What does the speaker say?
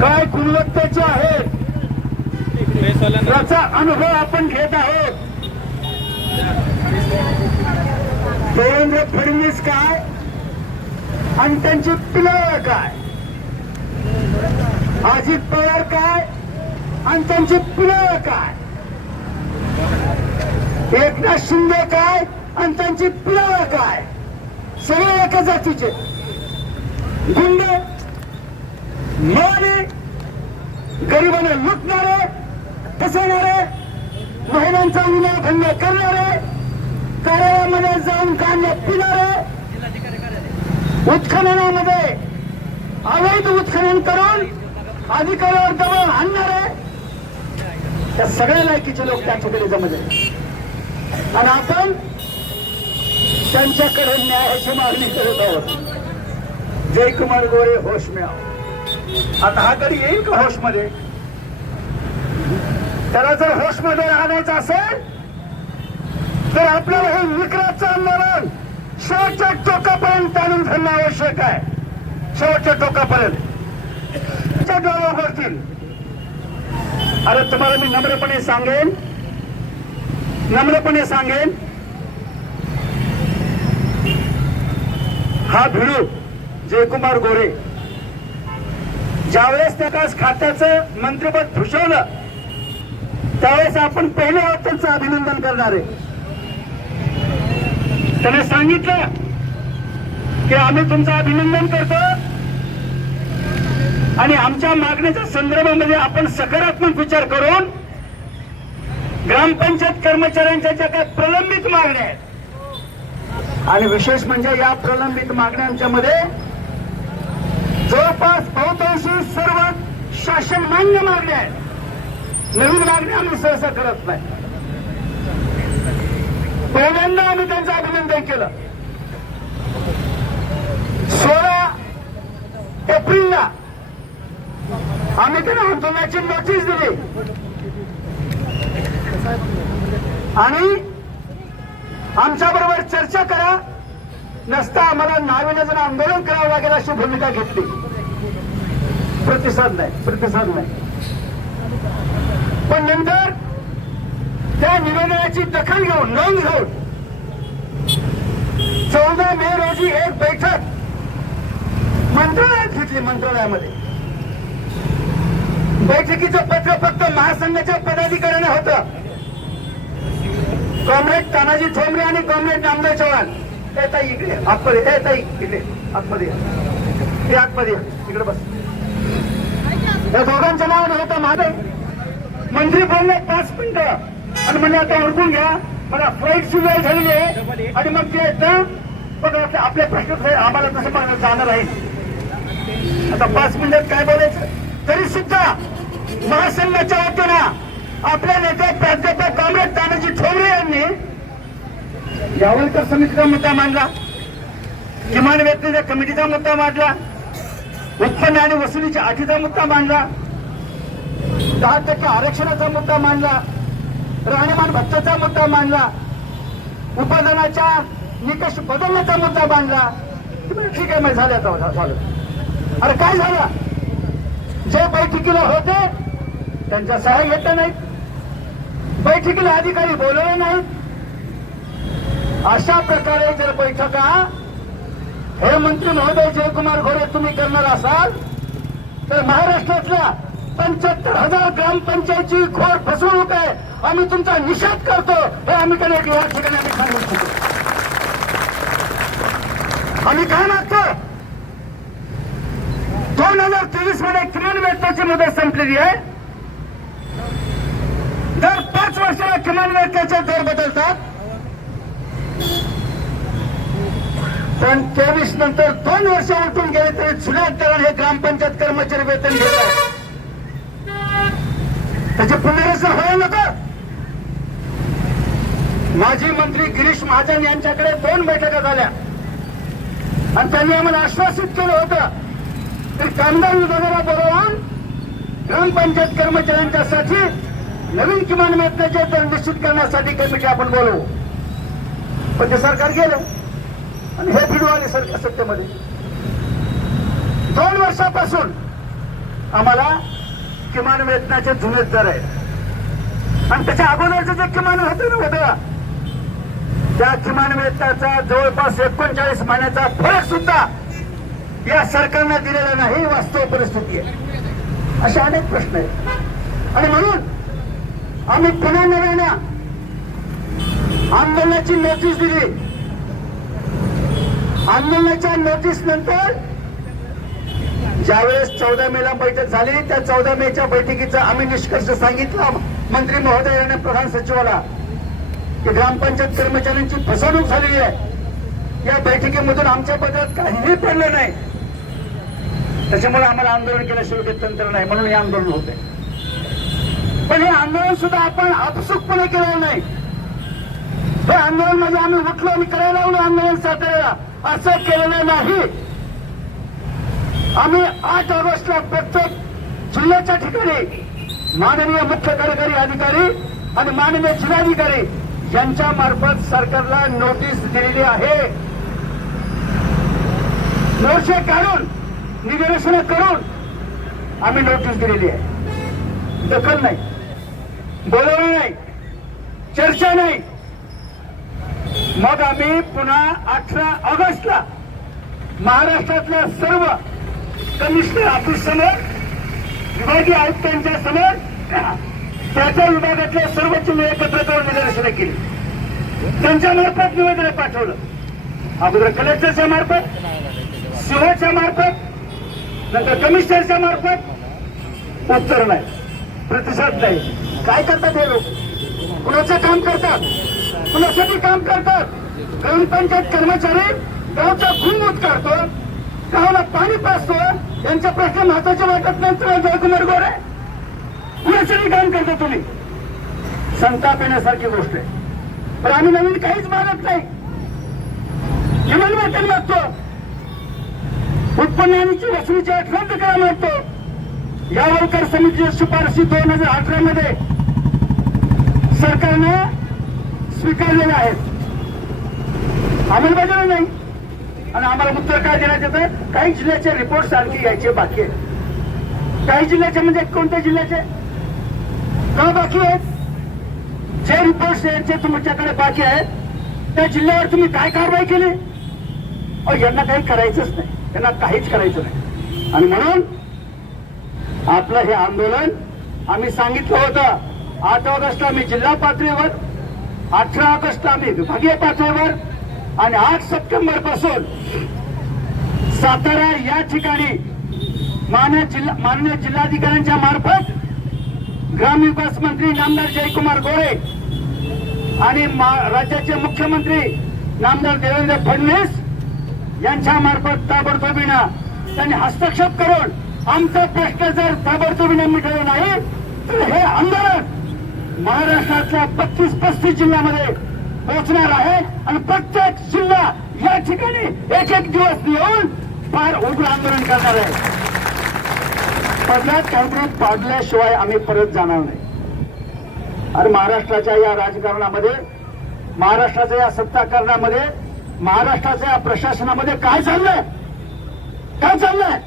काय गुणवत्तेचे आहेत? याचा अनुभव आपण घेत आहोत. देवेंद्र फडणवीस काय? आणि त्यांची पिलवळ काय? अजित पवार काय? आणि त्यांची पिलवळ काय? एकनाथ शिंदे काय? आणि त्यांची पिलवळ काय? सगळे एका जातीचे. गुंड माने गरिबांना लुटणारे फसवणारे महिलांचा विनयभंग करणारे कार्यालयामध्ये जाऊन कांदे पिणारे उत्खननामध्ये अवैध उत्खनन करून अधिकाऱ्यावर दबाव आणणारे त्या सगळ्या लायकीचे लोक त्यांच्याकडे जमले. आणि आपण त्यांच्याकडे न्यायाची मागणी करत आहोत. जयकुमार गोरे होश में आता हा कधी येईल का होशमध्ये त्याला जर होशमध्ये आणायचं असेल तर आपल्याला हे विक्राचं आंदोलन शेवटच्या टोकापर्यंत आणून धरणं आवश्यक आहे. शेवटच्या टोकापर्यंत. त्या डोळे उघडतील अरे तुम्हाला मी नम्रपणे सांगेन. नम्रपणे सांगेन. हा भिडू जयकुमार गोरे. ज्यावेळेस त्या खात्याचं मंत्रिपद भूषवलं त्यावेळेस आपण पहिले आहोत त्यांचं अभिनंदन करणार आहे. त्याने सांगितलं की आम्ही तुमचं अभिनंदन करतो आणि आमच्या मागणीच्या संदर्भामध्ये आपण सकारात्मक विचार करून ग्रामपंचायत कर्मचाऱ्यांच्या ज्या काही प्रलंबित मागण्या आहेत आणि विशेष म्हणजे या प्रलंबित मागण्यांच्या मध्ये जवळपास बहुतांशी सर्व शासन मान्य मागण्या आहेत. नवीन मागण्या आम्ही सहसा करत नाही. पहिल्यांदा आम्ही त्यांचं अभिनंदन केलं. सोळा एप्रिलला आम्ही त्यांना आंदोलनाची नोटीस दिली. आणि आमच्या बरोबर चर्चा करा. नसता आम्हाला नाविन्याचं आंदोलन करावं लागेल अशी भूमिका घेतली. प्रतिसाद नाही प्रतिसाद नाही. पण नंतर त्या निवेदनाची दखल घेऊन नोंद घेऊन चौदा मे रोजी एक बैठक मंत्रालयात घेतली मंत्रालयामध्ये. बैठकीचं पत्र फक्त महासंघाच्या पदाधिकाऱ्यांना होतं. कॉम्रेड तानाजी ठोंबरे आणि कॉम्रेड नामदेव चव्हाण. ए ताई इकडे आतमध्ये. ए ताई इकडे. आतमध्ये ते आतमध्ये इकडे बस. त्या दोघांचं नाव नव्हतं महादेव मंत्री बोलले पाच मिनिटं. आणि म्हणजे आता ओळखून घ्या. मला फ्लाईट वेळ झालेली आहे. आणि मग ते येतं आपले- प्रश्न आम्हाला तसं पण जाणार आहे. आता पाच मिनिटात काय बोलायचं? तरी सुद्धा महासंघाच्या वतीनं आपल्या नेते प्राध्यापक काँग्रेस तानाजी ठोंबरे यांनी यावलकर समितीचा मुद्दा मांडला. किमान व्यक्तीच्या कमिटीचा मुद्दा मांडला. उत्पन्न आणि वसुलीच्या अटीचा मुद्दा मांडला. दहा टक्के आरक्षणाचा मुद्दा मांडला. राहणीमान भत्त्याचा मुद्दा मांडला. उत्पादनाच्या निकष बदलण्याचा मुद्दा मांडला. ठीक आहे मग झालं झालं अरे काय झालं? जे बैठकीला होते त्यांच्या सहाय्य घेतल्या नाहीत. बैठकीला अधिकारी बोलवले नाहीत. अशा प्रकारे जर बैठका हे मंत्री महोदय जयकुमार घोडे तुम्ही करणार असाल तर महाराष्ट्रातल्या पंच्याहत्तर हजार ग्रामपंचायतची खोर फसवणूक आहे. आम्ही तुमचा निषेध करतो. हे आम्ही कडे या ठिकाणी आम्ही सांगू इच्छितो आम्ही काय मागतो? दोन हजार तेवीसमध्ये किमान वेतनाची मुदत संपलेली आहे. दर पाच वर्षाला किमान वेतनाचे दर बदलतात. पण तेवीस नंतर दोन वर्ष उलटून गेले तरी जुन्या दराने हे ग्रामपंचायत कर्मचारी वेतन घेतात त्याचे पुनर्वसन व्हायला नको. माजी मंत्री गिरीश महाजन यांच्याकडे दोन बैठका झाल्या. आणि त्यांनी आम्हाला आश्वासित केलं होतं की कामगार विभागाला बोलवून ग्रामपंचायत कर्मचाऱ्यांच्यासाठी नवीन किमान वेतनाचे दर निश्चित करण्यासाठी कमिटी आपण बोलवू. पण ते सरकार गेलं. आणि हे भिडू आले सर सत्तेमध्ये. दोन वर्षापासून आम्हाला किमान वेतनाचे जुनेच दर आहेत. आणि त्याच्या अगोदरचं जे किमान होतं ना होतं त्या किमान वेतनाचा जवळपास एकोणचाळीस महिन्याचा फरक सुद्धा या सरकारनं दिलेला नाही वास्तव परिस्थिती आहे. असे अनेक प्रश्न आहेत. आणि म्हणून आम्ही पुन्हा नव्यानं आंदोलनाची नोटीस दिली. आंदोलनाच्या नोटीस नंतर ज्यावेळेस चौदा मेला बैठक झाली त्या चौदा मेच्या बैठकीचा आम्ही निष्कर्ष सांगितला. मंत्री महोदयाने प्रधान सचिवाला की ग्रामपंचायत कर्मचाऱ्यांची फसवणूक झालेली आहे. या बैठकीमधून आमच्या पदात काहीही पडलं नाही. त्याच्यामुळे आम्हाला आंदोलन केल्याशिवाय तंत्र नाही म्हणून हे आंदोलन होते पण हे आंदोलन सुद्धा आपण आपसुकपणे केलेलं नाही. हे आंदोलन म्हणजे आम्ही उठलो आणि करायला लावलो आंदोलन साताऱ्याला. असं केलेलं नाही. आम्ही आठ ऑगस्टला प्रत्येक जिल्ह्याच्या ठिकाणी माननीय मुख्य कार्यकारी अधिकारी आणि माननीय जिल्हाधिकारी यांच्या मार्फत सरकारला नोटीस दिलेली आहे. मोर्चे काढून निदर्शनं करून आम्ही नोटीस दिलेली आहे. दखल नाही. बोलवणं नाही. चर्चा नाही. मग आम्ही पुन्हा अठरा ऑगस्टला महाराष्ट्रातल्या सर्व कमिशनर ऑफिस समोर विभागीय आयुक्तांच्या समोर त्याच्या विभागातल्या सर्व जिल्हे एकत्र करून निदर्शनं केली. त्यांच्या मार्फत निवेदन पाठवलं. अगोदर कलेक्टरच्या मार्फत सिंहच्या मार्फत नंतर कमिशनरच्या मार्फत उत्तर नाही प्रतिसाद नाही. काय करतात हे लोक? कुणाचं काम करतात? कुणासाठी काम करतात? ग्रामपंचायत कर्मचारी गावचा खून करतो गावाला पाणी पाचतो यांचा प्रश्न महत्त्वाचे वाटत नाही तर जयकुमार गोरे कुणासाठी काम करता तुम्ही? संताप येण्यासारखी गोष्ट आहे. पण आम्ही नवीन काहीच मागत नाही. किमान वेतन मागतो. उत्पन्न आणि वसुलीची अट रद्द करा मागतो. या वलकर समितीची शिफारशी दोन हजार अठरा मध्ये सरकारनं स्वीकारलेल्या आहेत. अंमलबजावणी नाही. आणि आम्हाला उत्तर काय देण्यात येतं? काही जिल्ह्याचे रिपोर्ट आणखी यायचे बाकी आहेत. काही जिल्ह्याचे म्हणजे कोणत्या जिल्ह्याचे? का बाकी आहेत? जे रिपोर्ट यांचे तुमच्याकडे बाकी आहेत त्या जिल्ह्यावर तुम्ही काय कारवाई केली? अहो यांना काही करायचंच नाही. त्यांना काहीच करायचं नाही. आणि म्हणून आपलं हे आंदोलन आम्ही सांगितलं होतं. आठ ऑगस्टला आम्ही जिल्हा पातळीवर अठरा ऑगस्ट आम्ही विभागीय पातळीवर आणि आठ सप्टेंबरपासून सातारा या ठिकाणी मान्य जिल्हा मान्य जिल्हाधिकाऱ्यांच्या मार्फत ग्रामविकास मंत्री नामदार जयकुमार गोरे आणि मा- राज्याचे मुख्यमंत्री नामदार देवेंद्र फडणवीस यांच्या मार्फत ताबडतोबीनं त्यांनी हस्तक्षेप करून आमचा प्रश्न जर ताबडतोबीनं मिटवला नाही तर हे आंदोलन महाराष्ट्रातल्या बत्तीस पस्तीस जिल्ह्यामध्ये पोहोचणार आहे. आणि प्रत्येक जिल्हा या ठिकाणी एक एक दिवस येऊन फार उग्र आंदोलन करणार आहे. पदरात काँग्रेस पाडल्याशिवाय आम्ही परत जाणार नाही. आणि महाराष्ट्राच्या या राजकारणामध्ये महाराष्ट्राच्या या सत्ताकारणामध्ये महाराष्ट्राच्या या प्रशासनामध्ये काय चाललंय? काय चाललंय?